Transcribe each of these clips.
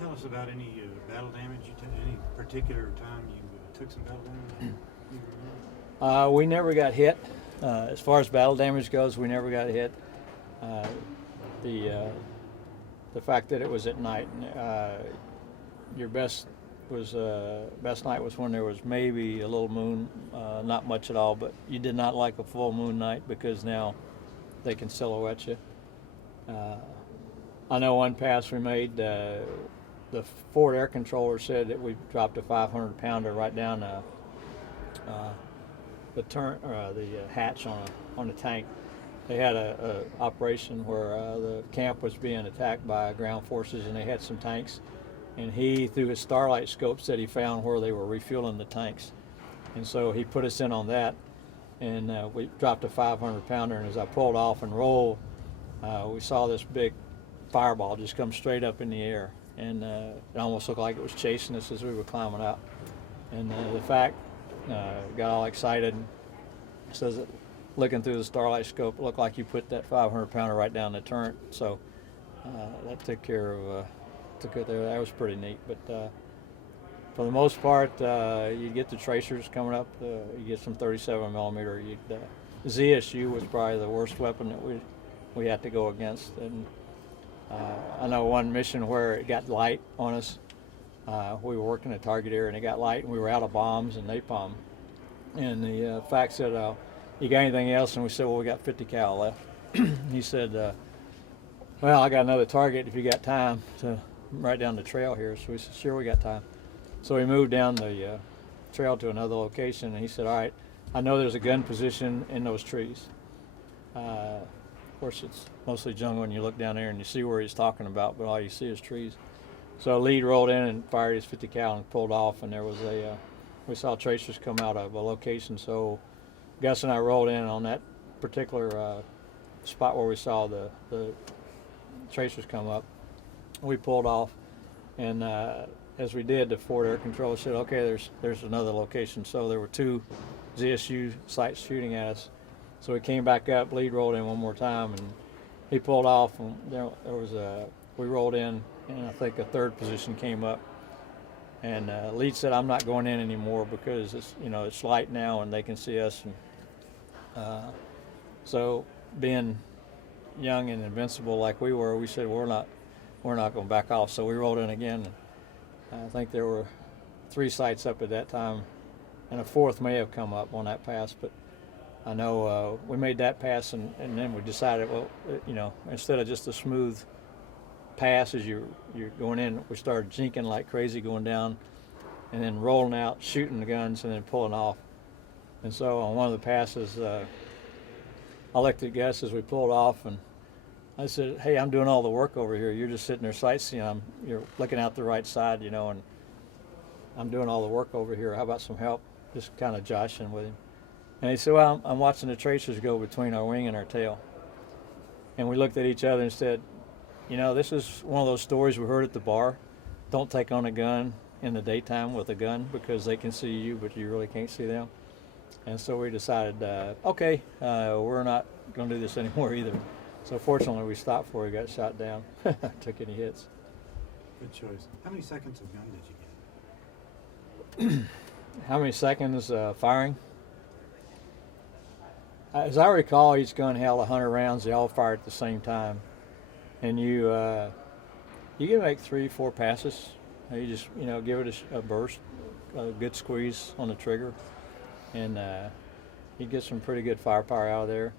tell us about any battle damage? Any particular time you took some battle damage? You remember? We never got hit. As far as battle damage goes, we never got hit. Uh, the fact that it was at night, your best night was when there was maybe a little moon, not much at all. But you did not like a full moon night because now they can silhouette you. I know one pass we made. The Ford air controller said that we dropped a 500-pounder right down the hatch on the tank. They had a operation where the camp was being attacked by ground forces, and they had some tanks. And he, through his starlight scope, said he found where they were refueling the tanks. And so he put us in on that, and we dropped a 500-pounder. And as I pulled off and rolled, we saw this big fireball just come straight up in the air, and it almost looked like it was chasing us as we were climbing out. And the fact got all excited. Says that looking through the starlight scope, it looked like you put that 500-pounder right down the turret. So that took care of it there. That was pretty neat. But for the most part, you get the tracers coming up. You get some 37 millimeter. ZSU was probably the worst weapon that we had to go against. And I know one mission where it got light on us. We were working a target area, and it got light, and we were out of bombs and napalm. And the fact said, "You got anything else?" And we said, "Well, we got 50 cal left." He said, "Well, I got another target if you got time to right down the trail here." So we said, "Sure, we got time." So we moved down the trail to another location, and he said, "All right, I know there's a gun position in those trees." Of course, it's mostly jungle, and you look down there and you see where he's talking about, but all you see is trees. So lead rolled in and fired his 50 cal and pulled off, and there was we saw tracers come out of a location. So Gus and I rolled in on that particular spot where we saw the tracers come up. We pulled off, and as we did, the Ford air controller said, "Okay, there's another location." So there were two ZSU sites shooting at us. So we came back up, lead rolled in one more time, and he pulled off. And we rolled in, and I think a third position came up. And lead said, "I'm not going in anymore because it's light now and they can see us." And so being young and invincible like we were, we said we're not going to back off. So we rolled in again. And I think there were 3 sites up at that time, and a fourth may have come up on that pass, but I know we made that pass, and then we decided, well, instead of just a smooth pass as you're going in, we started jinking like crazy going down, and then rolling out, shooting the guns, and then pulling off. And so on one of the passes, I looked at Gus as we pulled off, and I said, "Hey, I'm doing all the work over here. You're just sitting there sightseeing. You're looking out the right side, and I'm doing all the work over here. How about some help?" Just kind of joshing with him. And he said, "Well, I'm watching the tracers go between our wing and our tail." And we looked at each other and said, "This is one of those stories we heard at the bar. Don't take on a gun in the daytime with a gun because they can see you, but you really can't see them." And so we decided, okay, we're not going to do this anymore either. So fortunately, we stopped before we got shot down. Took any hits. Good choice. How many seconds of gun did you get? How many seconds firing? As I recall, each gun held 100 rounds. They all fired at the same time. And you can make 3-4 passes. You just give it a burst, a good squeeze on the trigger, and you get some pretty good firepower out of there.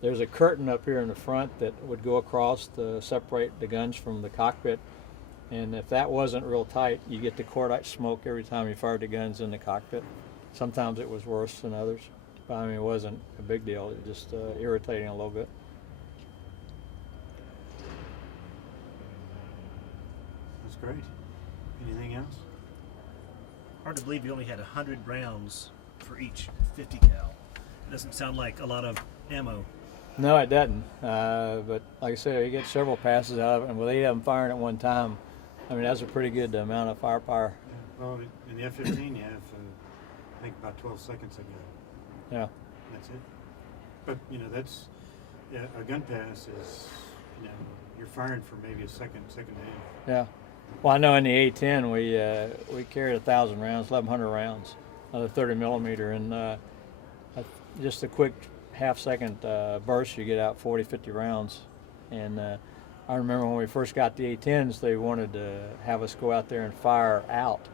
There's a curtain up here in the front that would go across to separate the guns from the cockpit, and if that wasn't real tight, you get the cordite smoke every time you fired the guns in the cockpit. Sometimes it was worse than others, but it wasn't a big deal. It was just irritating a little bit. That's great. Anything else? Hard to believe you only had 100 rounds for each 50 cal. It doesn't sound like a lot of ammo. No, it doesn't. But like I said, you get several passes out of it, and with 8 of them firing at one time, that's a pretty good amount of firepower. Yeah. Well, in the F-15, you have, I think, about 12 seconds a gun. Yeah. That's it. But, a gun pass is, you're firing for maybe a second and a half. Yeah. Well, I know in the A-10 we carried 1,000 rounds, 1,100 rounds of the 30 millimeter, and just a quick half-second burst, you get out 40, 50 rounds. And I remember when we first got the A-10s, they wanted to have us go out there and fire out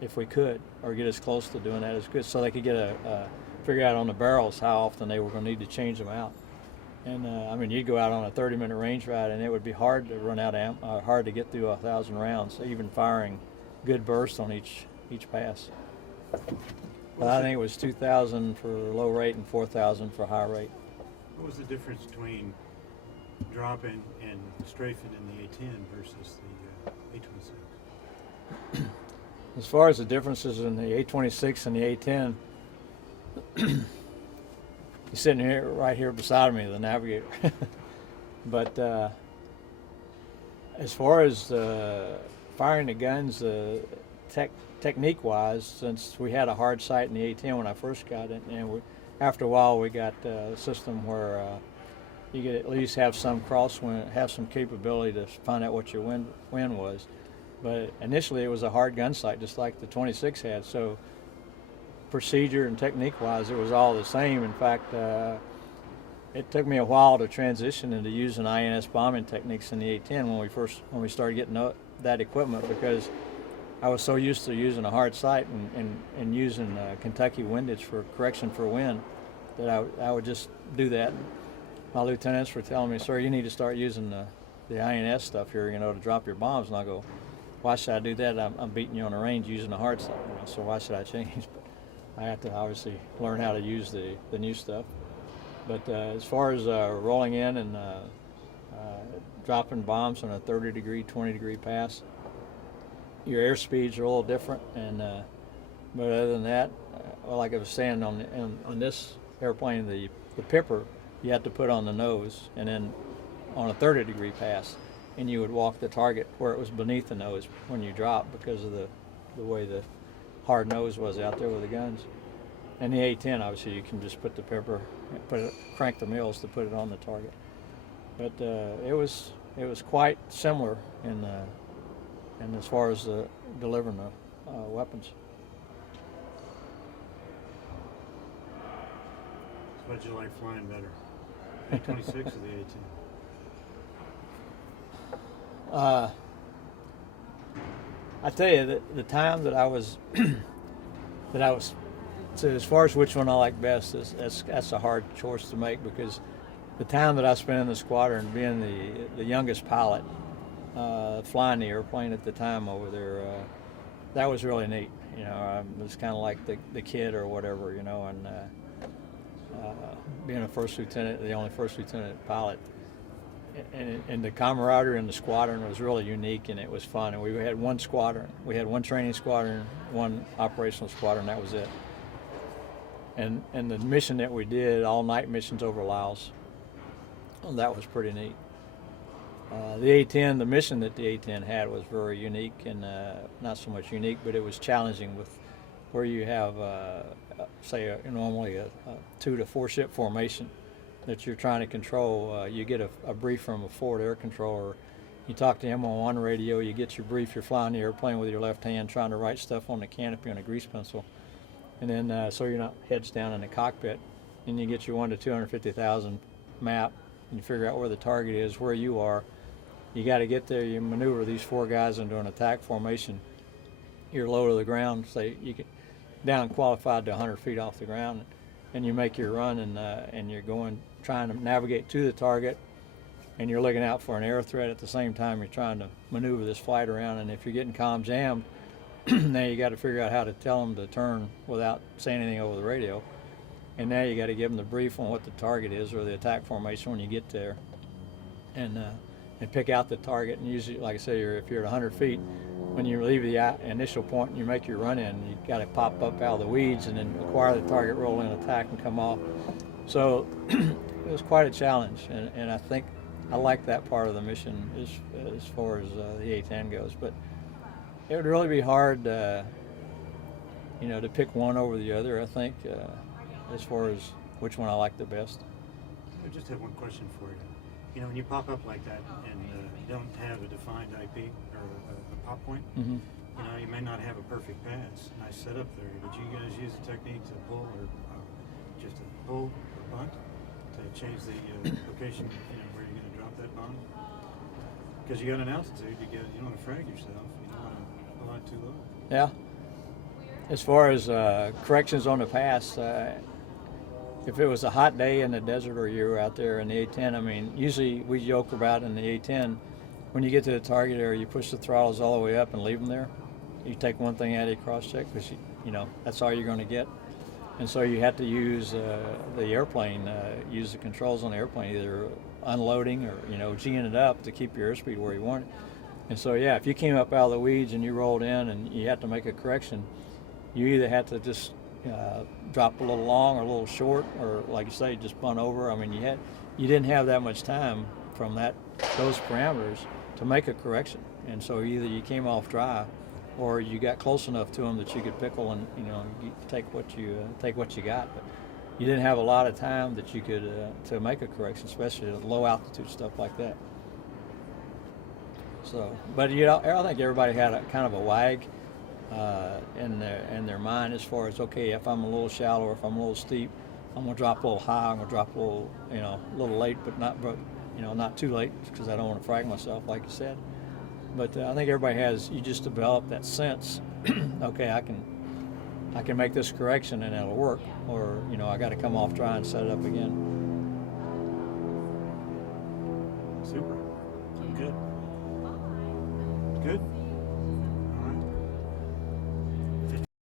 if we could, or get as close to doing that as good, so they could get figure out on the barrels how often they were going to need to change them out. And I mean, you'd go out on a 30-minute range ride, and it would be hard to run out hard to get through 1,000 rounds, even firing good bursts on each pass. But I think it was 2,000 for low rate and 4,000 for high rate. What was the difference between dropping and strafing in the A-10 versus the A-26? As far as the differences in the A-26 and the A-10, he's sitting here, right here beside me, the navigator. But as far as firing the guns, technique-wise, since we had a hard sight in the A-10 when I first got it, and after a while we got a system where you could at least have some crosswind, have some capability to find out what your wind was. But initially it was a hard gun sight, just like the 26 had. So procedure and technique-wise, it was all the same. In fact, it took me a while to transition into using INS bombing techniques in the A-10 when we started getting that equipment, because I was so used to using a hard sight and using Kentucky windage for correction for wind that I would just do that. My lieutenants were telling me, "Sir, you need to start using the INS stuff here, to drop your bombs." And I go, "Why should I do that? I'm beating you on the range using a hard sight, so why should I change?" But I have to obviously learn how to use the new stuff. But as far as rolling in and dropping bombs on a 30-degree, 20-degree pass, your airspeeds are a little different. And but other than that, well, like I was saying, on this airplane, the Pipper, you had to put on the nose, and then on a 30-degree pass, and you would walk the target where it was beneath the nose when you dropped, because of the way the hard nose was out there with the guns. And the A-10, obviously, you can just put the Pipper, crank the mills to put it on the target. But it was quite similar in as far as delivering the weapons. So what'd you like flying better, A-26 or the A-10? I tell you, the time that I was so as far as which one I like best, that's a hard choice to make, because the time that I spent in the squadron, being the youngest pilot, flying the airplane at the time over there, that was really neat. I was kind of like the kid or whatever, and being a first lieutenant, the only first lieutenant pilot. And the camaraderie in the squadron was really unique, and it was fun. And we had one squadron. We had one training squadron, one operational squadron. That was it. And the mission that we did, all-night missions over Laos, that was pretty neat. The A-10, the mission that the A-10 had was very unique, and not so much unique, but it was challenging, with where you have, say, normally a 2 to 4 ship formation that you're trying to control. You get a brief from a forward air controller. You talk to him on one radio, you get your brief, you're flying the airplane with your left hand, trying to write stuff on the canopy on a grease pencil. And then, so you're not heads down in the cockpit. And you get your 1 to 250,000 map, and you figure out where the target is, where you are. You got to get there, you maneuver these 4 guys into an attack formation. You're low to the ground, say you get down qualified to 100 feet off the ground, and you make your run, and you're trying to navigate to the target, and you're looking out for an air threat at the same time you're trying to maneuver this flight around. And if you're getting comm jammed, now you got to figure out how to tell them to turn without saying anything over the radio. And now you got to give them the brief on what the target is, or the attack formation, when you get there, and pick out the target. And usually, like I say, if you're at 100 feet, when you leave the initial point and you make your run in, you got to pop up out of the weeds and then acquire the target, roll in, attack, and come off. So it was quite a challenge, and I think I like that part of the mission as far as the A-10 goes. But it would really be hard, to pick one over the other, I think, as far as which one I like the best. I just have one question for you. When you pop up like that and you don't have a defined IP or a drop point. Mm-hmm. You know, you may not have a perfect pass. Nice setup there. Did you guys use a technique to pull or just a pull or bunt to change the location, you know, where you're going to drop that bomb? Because you got an altitude, you don't want to frag yourself. You don't want to pull out too low. Yeah. As far as corrections on the pass, if it was a hot day in the desert or you were out there in the A10, I mean, usually we joke about in the A10, when you get to the target area, you push the throttles all the way up and leave them there. You take one thing out of your cross check because you know that's all you're going to get, and so you have to use the airplane, use the controls on the airplane, either unloading or G'ing it up to keep your airspeed where you want it. And so yeah, if you came up out of the weeds and you rolled in and you had to make a correction, you either had to just drop a little long or a little short, or like you say, just bunt over. I mean, you didn't have that much time from those parameters to make a correction, and so either you came off dry or you got close enough to them that you could pickle and you take what you got. But you didn't have a lot of time that you could to make a correction, especially at low altitude stuff like that. So, but I think everybody had a kind of a wag in their mind as far as, okay, if I'm a little shallow or if I'm a little steep, I'm gonna drop a little high. I'm gonna drop a little late, but not too late, because I don't want to frag myself, like you said. But I think everybody you just develop that sense. Okay, I can make this correction and it'll work, or I got to come off dry and set it up again. Super. I'm good. Good.